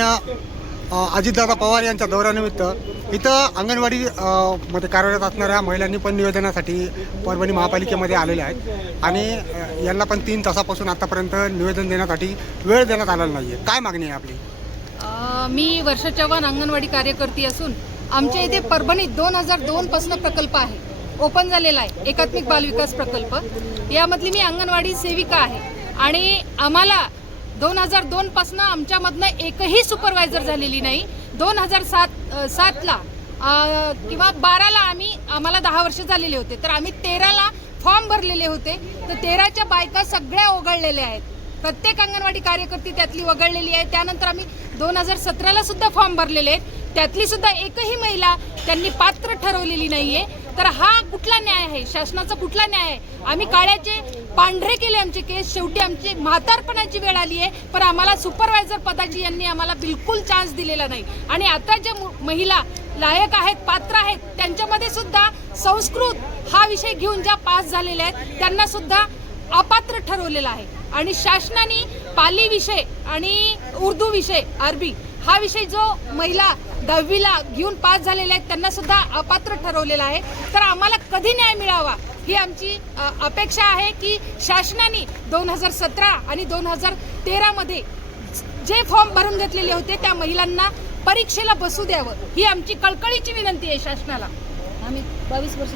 अ, अजितदादा पवार यांच्या दौऱ्यानिमित्त इथं अंगणवाडी मध्ये कार्यरत असणाऱ्या महिलांनी पण निवेदनासाठी परभणी महापालिकेमध्ये आलेल्या आहेत. आणि यांना पण तीन तासापासून आतापर्यंत निवेदन देण्यासाठी वेळ देण्यात आलेला नाही आहे काय मागणी आहे आपली? मी वर्षा चव्हाण अंगणवाडी कार्यकर्ती असून आमच्या इथे परभणीत दोन हजार दोन पासून प्रकल्प आहे. ओपन झालेला आहे. एकात्मिक बालविकास प्रकल्प. यामधली मी अंगणवाडी सेविका आहे. आणि आम्हाला दोन हजार दोन पासून आमच्यामधनं एकही सुपरवायझर झालेली नाही. दोन हजार सात सातला किंवा बाराला आम्ही आम्हाला दहा वर्ष झालेले होते. तर आम्ही तेराला फॉर्म भरलेले होते. तर तेराच्या बायका सगळ्या ओघळलेल्या आहेत. प्रत्येक अंगणवाडी कार्यकर्ती त्यातली वगळलेली आहे. त्यानंतर आम्ही दोन हजार सतराला सुद्धा फॉर्म भरलेले आहेत. त्यातली सुद्धा एकही महिला त्यांनी पात्र ठरवलेली नाही आहे तर हा कुठला न्याय आहे? शासनाचा कुठला न्याय आहे? आम्ही काळ्याचे पांढरे केले आमचे केस. शेवटी आमची म्हातारपणाची वेळ आली आहे. पण आम्हाला सुपरवायझर पदाची यांनी आम्हाला बिलकुल चान्स दिलेला नाही. आणि आता ज्या मु- महिला लायक आहेत पात्र आहेत त्यांच्यामध्ये सुद्धा संस्कृत हा विषय घेऊन ज्या पास झालेल्या आहेत त्यांना सुद्धा अपात्र ठरवलेला आहे. आणि शासनाने पाली विषय आणि उर्दू विषय अरबी हा विषय जो महिला दहावीला घेऊन पास झालेल्या आहेत त्यांना सुद्धा अपात्र ठरवलेला आहे. तर आम्हाला कधी न्याय मिळावा ही आमची अपेक्षा आहे की शासनाने दोन हजार सतरा आणि दोन हजार तेरामध्ये जे फॉर्म भरून घेतलेले होते त्या महिलांना परीक्षेला बसू द्यावं ही आमची कळकळीची विनंती आहे शासनाला. आम्ही बावीस वर्ष